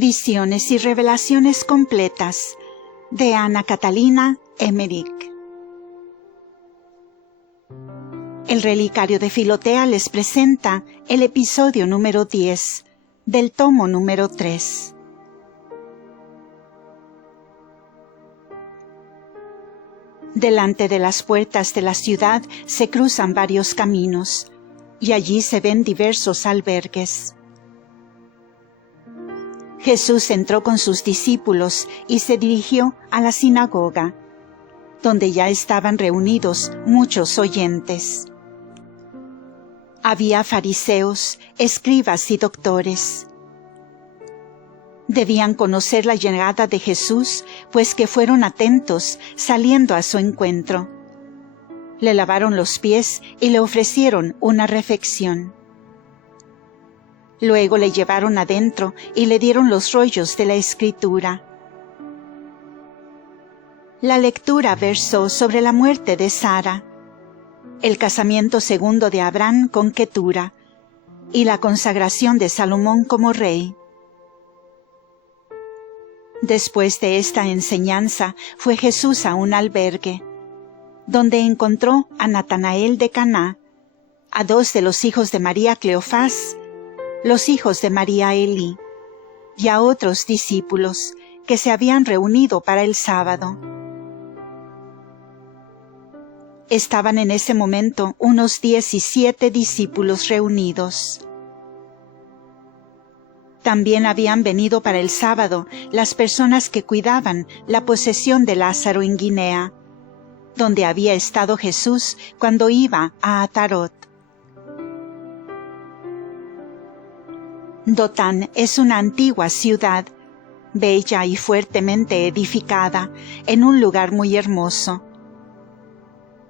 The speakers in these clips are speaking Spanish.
Visiones y revelaciones completas de Ana Catalina Emmerich. El Relicario de Filotea les presenta el episodio número 10 del tomo número 3. Delante de las puertas de la ciudad se cruzan varios caminos, y allí se ven diversos albergues. Jesús entró con sus discípulos y se dirigió a la sinagoga, donde ya estaban reunidos muchos oyentes. Había fariseos, escribas y doctores. Debían conocer la llegada de Jesús, pues que fueron atentos saliendo a su encuentro. Le lavaron los pies y le ofrecieron una refección. Luego le llevaron adentro y le dieron los rollos de la Escritura. La lectura versó sobre la muerte de Sara, el casamiento segundo de Abraham con Ketura y la consagración de Salomón como rey. Después de esta enseñanza fue Jesús a un albergue, donde encontró a Natanael de Caná, a dos de los hijos de María Cleofás, los hijos de María Elí, y a otros discípulos que se habían reunido para el sábado. Estaban en ese momento unos 17 discípulos reunidos. También habían venido para el sábado las personas que cuidaban la posesión de Lázaro en Guinea, donde había estado Jesús cuando iba a Atarot. Dotán es una antigua ciudad, bella y fuertemente edificada, en un lugar muy hermoso.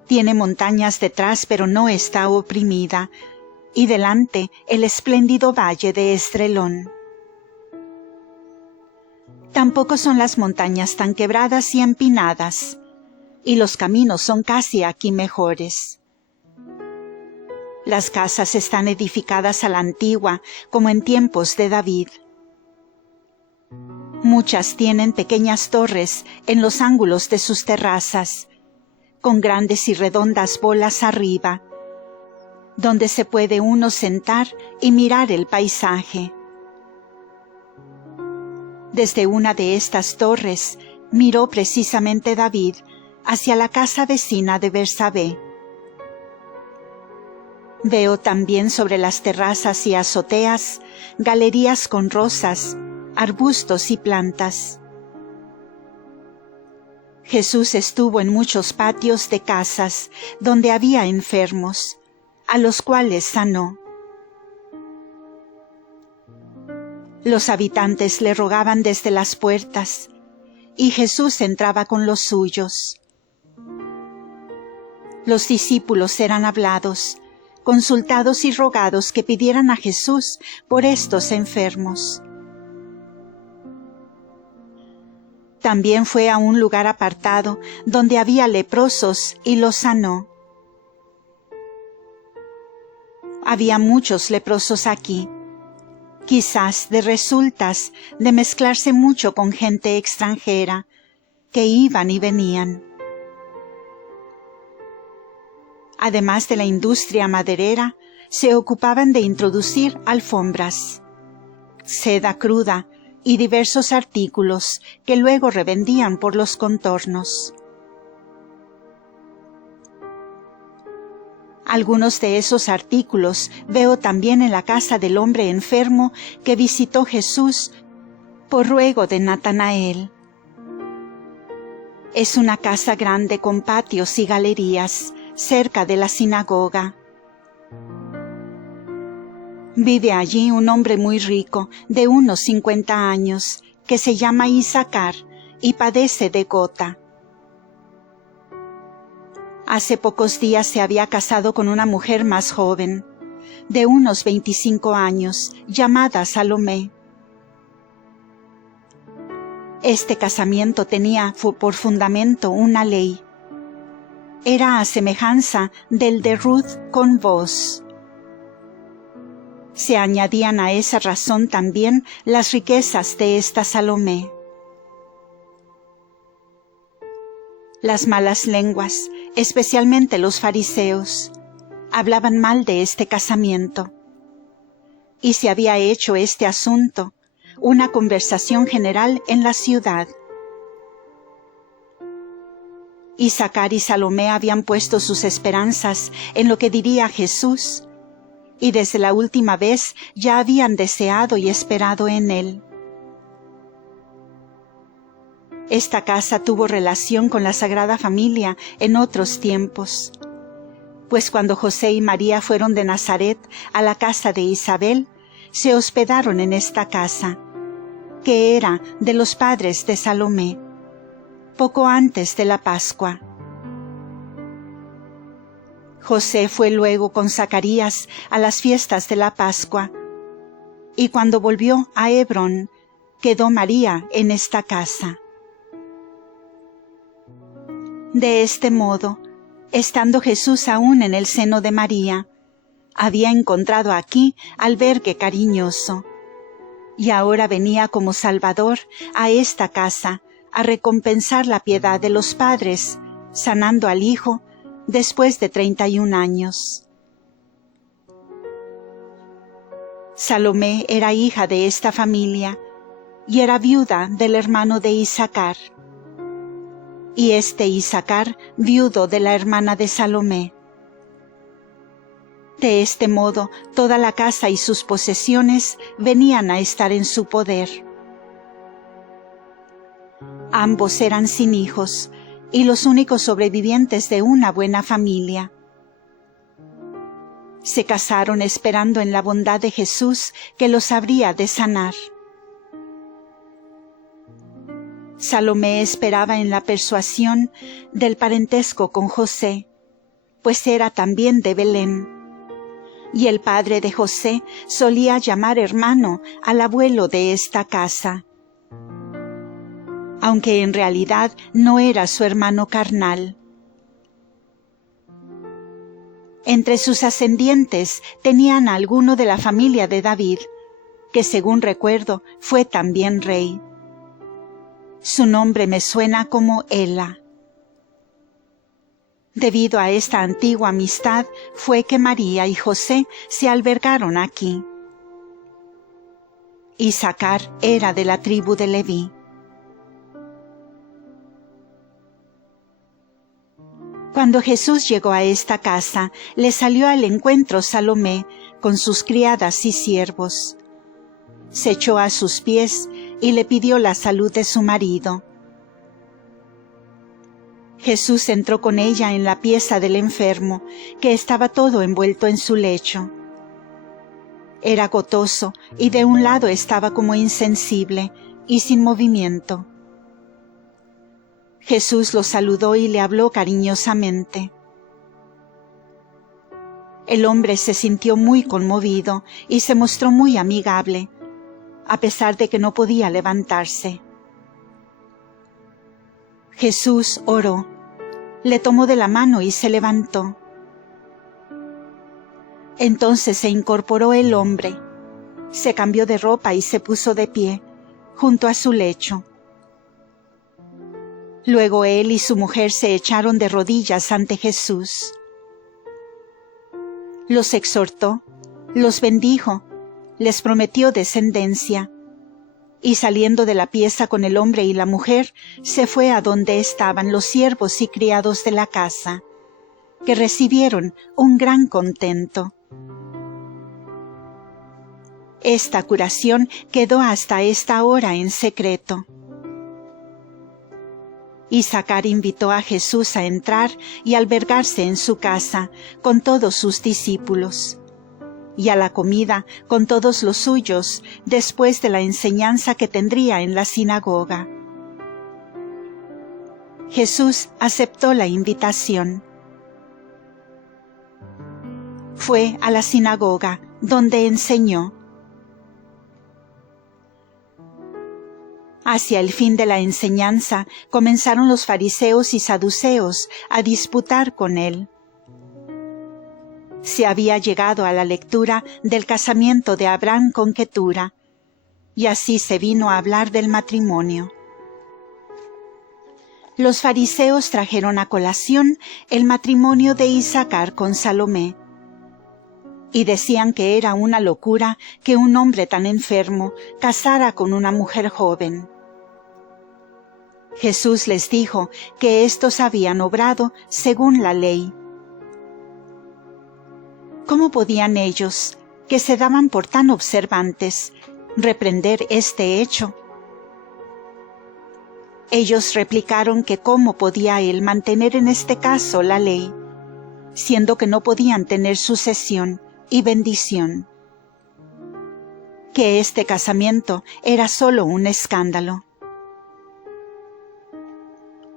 Tiene montañas detrás, pero no está oprimida, y delante el espléndido valle de Estrelón. Tampoco son las montañas tan quebradas y empinadas, y los caminos son casi aquí mejores. Las casas están edificadas a la antigua, como en tiempos de David. Muchas tienen pequeñas torres en los ángulos de sus terrazas, con grandes y redondas bolas arriba, donde se puede uno sentar y mirar el paisaje. Desde una de estas torres miró precisamente David hacia la casa vecina de Bersabé. Veo también sobre las terrazas y azoteas galerías con rosas, arbustos y plantas. Jesús estuvo en muchos patios de casas donde había enfermos, a los cuales sanó. Los habitantes le rogaban desde las puertas, y Jesús entraba con los suyos. Los discípulos eran hablados, consultados y rogados que pidieran a Jesús por estos enfermos. También fue a un lugar apartado donde había leprosos y los sanó. Había muchos leprosos aquí, quizás de resultas de mezclarse mucho con gente extranjera, que iban y venían. Además de la industria maderera, se ocupaban de introducir alfombras, seda cruda y diversos artículos que luego revendían por los contornos. Algunos de esos artículos veo también en la casa del hombre enfermo que visitó Jesús por ruego de Natanael. Es una casa grande con patios y galerías, cerca de la sinagoga. Vive allí un hombre muy rico, de unos 50 años, que se llama Isacar y padece de gota. Hace pocos días se había casado con una mujer más joven, de unos 25 años, llamada Salomé. Este casamiento tenía por fundamento una ley. Era a semejanza del de Ruth con Boaz. Se añadían a esa razón también las riquezas de esta Salomé. Las malas lenguas, especialmente los fariseos, hablaban mal de este casamiento. Y se había hecho este asunto una conversación general en la ciudad. Isaacar y Salomé habían puesto sus esperanzas en lo que diría Jesús, y desde la última vez ya habían deseado y esperado en él. Esta casa tuvo relación con la Sagrada Familia en otros tiempos, pues cuando José y María fueron de Nazaret a la casa de Isabel, se hospedaron en esta casa, que era de los padres de Salomé, poco antes de la Pascua. José fue luego con Zacarías a las fiestas de la Pascua, y cuando volvió a Hebrón, quedó María en esta casa. De este modo, estando Jesús aún en el seno de María, había encontrado aquí albergue cariñoso, y ahora venía como Salvador a esta casa a recompensar la piedad de los padres, sanando al Hijo después de 31 años. Salomé era hija de esta familia y era viuda del hermano de Isaacar, y Isaacar viudo de la hermana de Salomé. De este modo, toda la casa y sus posesiones venían a estar en su poder. Ambos eran sin hijos y los únicos sobrevivientes de una buena familia. Se casaron esperando en la bondad de Jesús que los habría de sanar. Salomé esperaba en la persuasión del parentesco con José, pues era también de Belén, y el padre de José solía llamar hermano al abuelo de esta casa, aunque en realidad no era su hermano carnal. Entre sus ascendientes tenían a alguno de la familia de David, que según recuerdo fue también rey. Su nombre me suena como Ela. Debido a esta antigua amistad fue que María y José se albergaron aquí. Isaacar era de la tribu de Leví. Cuando Jesús llegó a esta casa, le salió al encuentro Salomé con sus criadas y siervos. Se echó a sus pies y le pidió la salud de su marido. Jesús entró con ella en la pieza del enfermo, que estaba todo envuelto en su lecho. Era gotoso y de un lado estaba como insensible y sin movimiento. Jesús lo saludó y le habló cariñosamente. El hombre se sintió muy conmovido y se mostró muy amigable, a pesar de que no podía levantarse. Jesús oró, le tomó de la mano y se levantó. Entonces se incorporó el hombre, se cambió de ropa y se puso de pie, junto a su lecho. Luego él y su mujer se echaron de rodillas ante Jesús. Los exhortó, los bendijo, les prometió descendencia, y saliendo de la pieza con el hombre y la mujer, se fue a donde estaban los siervos y criados de la casa, que recibieron un gran contento. Esta curación quedó hasta esta hora en secreto. Isaacar invitó a Jesús a entrar y albergarse en su casa con todos sus discípulos, y a la comida con todos los suyos después de la enseñanza que tendría en la sinagoga. Jesús aceptó la invitación. Fue a la sinagoga donde enseñó. Hacia el fin de la enseñanza comenzaron los fariseos y saduceos a disputar con él. Se había llegado a la lectura del casamiento de Abraham con Ketura, y así se vino a hablar del matrimonio. Los fariseos trajeron a colación el matrimonio de Isacar con Salomé, y decían que era una locura que un hombre tan enfermo casara con una mujer joven. Jesús les dijo que éstos habían obrado según la ley. ¿Cómo podían ellos, que se daban por tan observantes, reprender este hecho? Ellos replicaron que cómo podía él mantener en este caso la ley, siendo que no podían tener sucesión y bendición, que este casamiento era solo un escándalo.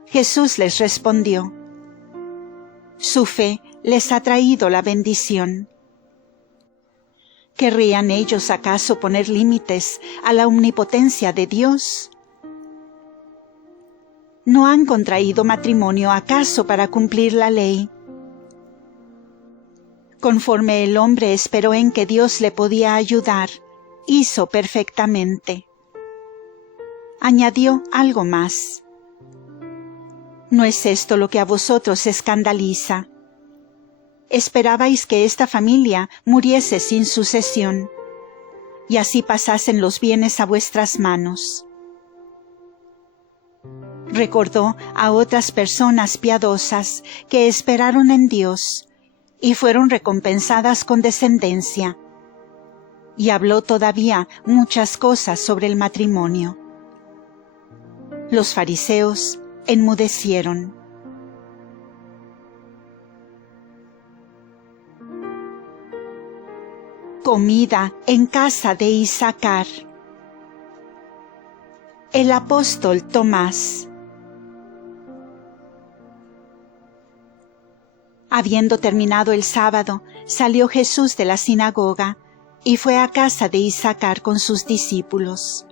Jesús les respondió: su fe les ha traído la bendición. ¿Querrían ellos acaso poner límites a la omnipotencia de Dios? ¿No han contraído matrimonio acaso para cumplir la ley? Conforme el hombre esperó en que Dios le podía ayudar, hizo perfectamente. Añadió algo más: ¿no es esto lo que a vosotros escandaliza? Esperabais que esta familia muriese sin sucesión, y así pasasen los bienes a vuestras manos. Recordó a otras personas piadosas que esperaron en Dios y fueron recompensadas con descendencia, y habló todavía muchas cosas sobre el matrimonio. Los fariseos enmudecieron. Comida en casa de Isacar. El apóstol Tomás. Habiendo terminado el sábado, salió Jesús de la sinagoga y fue a casa de Isacar con sus discípulos.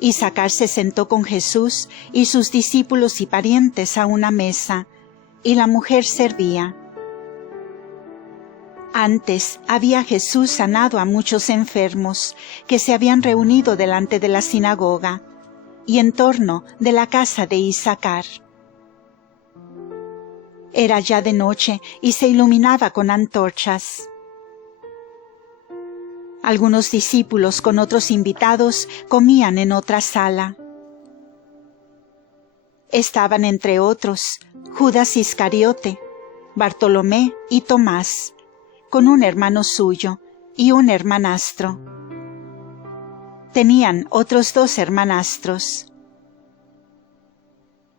Isacar se sentó con Jesús y sus discípulos y parientes a una mesa, y la mujer servía. Antes había Jesús sanado a muchos enfermos que se habían reunido delante de la sinagoga y en torno de la casa de Isacar. Era ya de noche y se iluminaba con antorchas. Algunos discípulos con otros invitados comían en otra sala. Estaban entre otros Judas Iscariote, Bartolomé y Tomás, con un hermano suyo y un hermanastro. Tenían otros 2 hermanastros.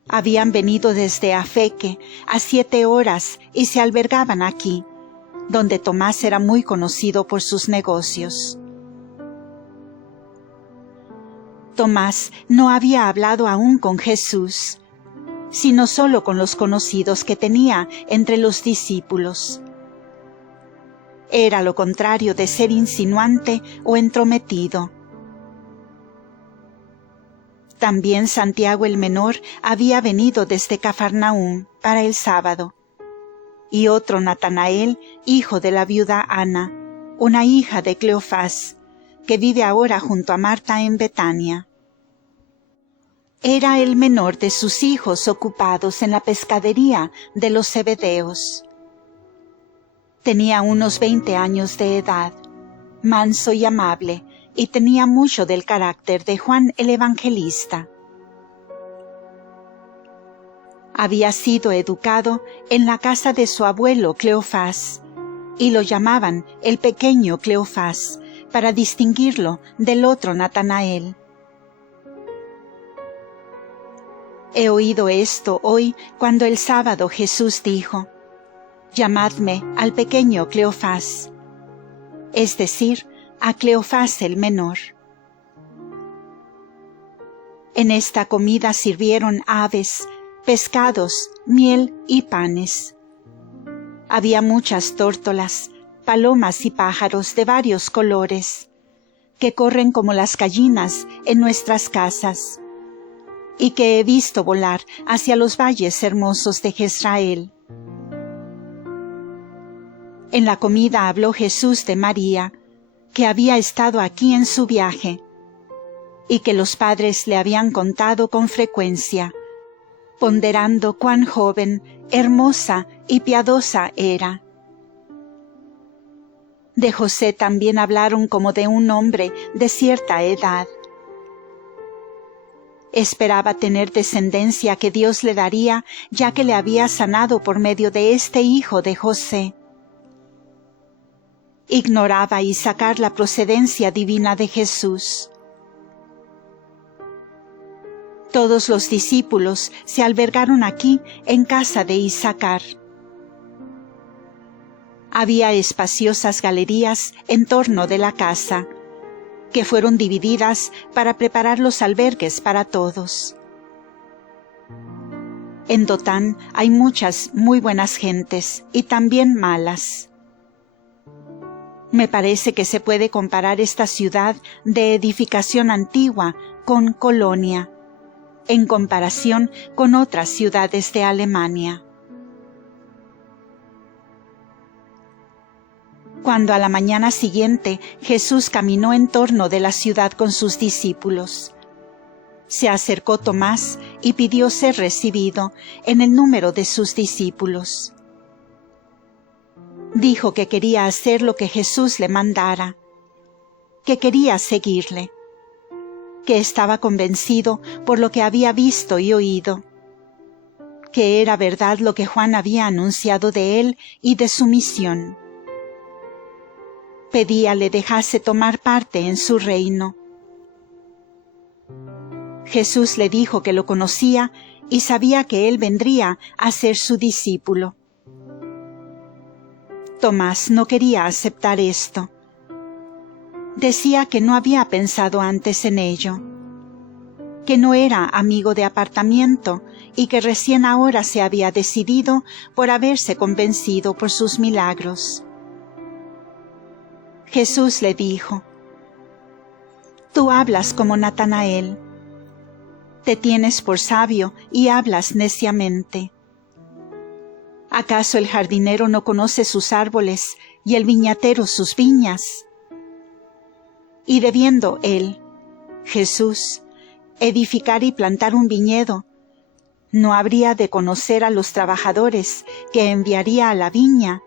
Habían venido desde Afeque a 7 horas y se albergaban aquí, donde Tomás era muy conocido por sus negocios. Tomás no había hablado aún con Jesús, sino solo con los conocidos que tenía entre los discípulos. Era lo contrario de ser insinuante o entrometido. También Santiago el menor había venido desde Cafarnaúm para el sábado, y otro Natanael, hijo de la viuda Ana, una hija de Cleofás, que vive ahora junto a Marta en Betania. Era el menor de sus hijos ocupados en la pescadería de los Zebedeos. Tenía unos 20 años de edad, manso y amable, y tenía mucho del carácter de Juan el Evangelista. Había sido educado en la casa de su abuelo Cleofás, y lo llamaban el pequeño Cleofás, para distinguirlo del otro Natanael. He oído esto hoy cuando el sábado Jesús dijo: «Llamadme al pequeño Cleofás», es decir, a Cleofás el menor. En esta comida sirvieron aves, pescados, miel y panes. Había muchas tórtolas, palomas y pájaros de varios colores, que corren como las gallinas en nuestras casas, y que he visto volar hacia los valles hermosos de Jezreel. En la comida habló Jesús de María, que había estado aquí en su viaje, y que los padres le habían contado con frecuencia, ponderando cuán joven, hermosa y piadosa era. De José también hablaron como de un hombre de cierta edad. Esperaba tener descendencia que Dios le daría, ya que le había sanado por medio de este hijo de José. Ignoraba Isaacar la procedencia divina de Jesús. Todos los discípulos se albergaron aquí en casa de Isaacar. Había espaciosas galerías en torno de la casa, que fueron divididas para preparar los albergues para todos. En Dotán hay muchas muy buenas gentes y también malas. Me parece que se puede comparar esta ciudad de edificación antigua con Colonia, en comparación con otras ciudades de Alemania. Cuando a la mañana siguiente Jesús caminó en torno de la ciudad con sus discípulos, se acercó Tomás y pidió ser recibido en el número de sus discípulos. Dijo que quería hacer lo que Jesús le mandara, que quería seguirle, que estaba convencido por lo que había visto y oído, que era verdad lo que Juan había anunciado de él y de su misión. Pedía le dejase tomar parte en su reino. Jesús le dijo que lo conocía y sabía que él vendría a ser su discípulo. Tomás no quería aceptar esto. Decía que no había pensado antes en ello, que no era amigo de apartamiento y que recién ahora se había decidido por haberse convencido por sus milagros. Jesús le dijo: «Tú hablas como Natanael. Te tienes por sabio y hablas neciamente. ¿Acaso el jardinero no conoce sus árboles y el viñatero sus viñas?» Y debiendo él, Jesús, edificar y plantar un viñedo, ¿no habría de conocer a los trabajadores que enviaría a la viña?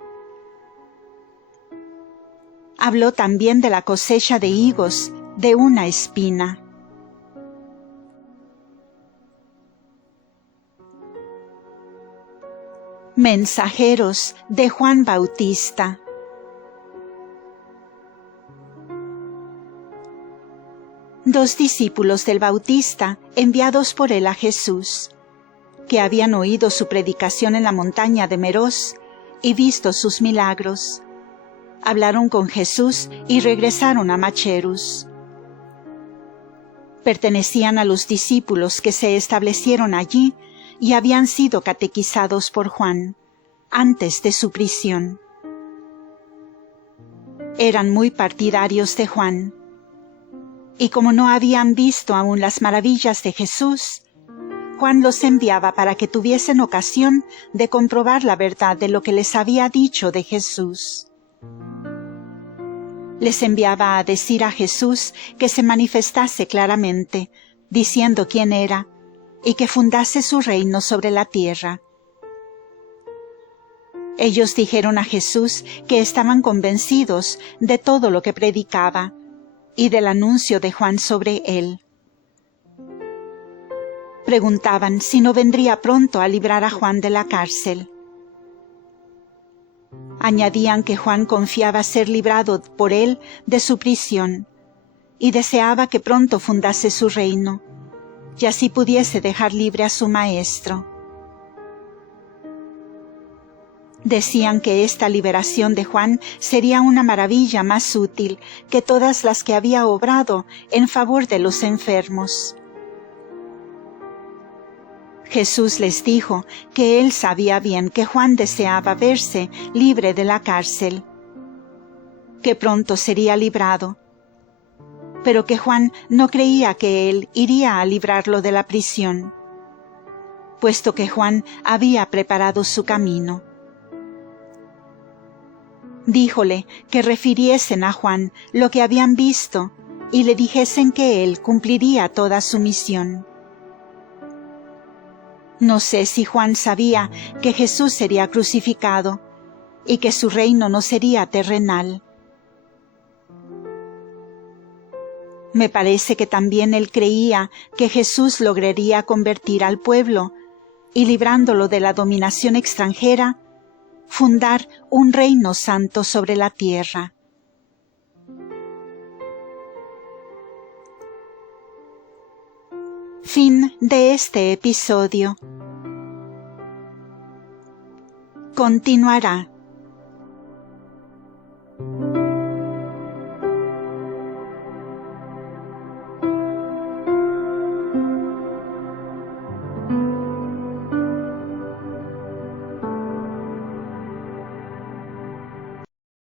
Habló también de la cosecha de higos de una espina. Mensajeros de Juan Bautista. Dos discípulos del Bautista, enviados por él a Jesús, que habían oído su predicación en la montaña de Meroz y visto sus milagros, hablaron con Jesús y regresaron a Macherus. Pertenecían a los discípulos que se establecieron allí y habían sido catequizados por Juan antes de su prisión. Eran muy partidarios de Juan, y como no habían visto aún las maravillas de Jesús, Juan los enviaba para que tuviesen ocasión de comprobar la verdad de lo que les había dicho de Jesús. Les enviaba a decir a Jesús que se manifestase claramente, diciendo quién era, y que fundase su reino sobre la tierra. Ellos dijeron a Jesús que estaban convencidos de todo lo que predicaba y del anuncio de Juan sobre él. Preguntaban si no vendría pronto a librar a Juan de la cárcel. Añadían que Juan confiaba ser librado por él de su prisión y deseaba que pronto fundase su reino, y así pudiese dejar libre a su maestro. Decían que esta liberación de Juan sería una maravilla más útil que todas las que había obrado en favor de los enfermos. Jesús les dijo que él sabía bien que Juan deseaba verse libre de la cárcel, que pronto sería librado, pero que Juan no creía que él iría a librarlo de la prisión, puesto que Juan había preparado su camino. Díjole que refiriesen a Juan lo que habían visto y le dijesen que él cumpliría toda su misión. No sé si Juan sabía que Jesús sería crucificado y que su reino no sería terrenal. Me parece que también él creía que Jesús lograría convertir al pueblo y, librándolo de la dominación extranjera, fundar un reino santo sobre la tierra. Fin de este episodio. Continuará.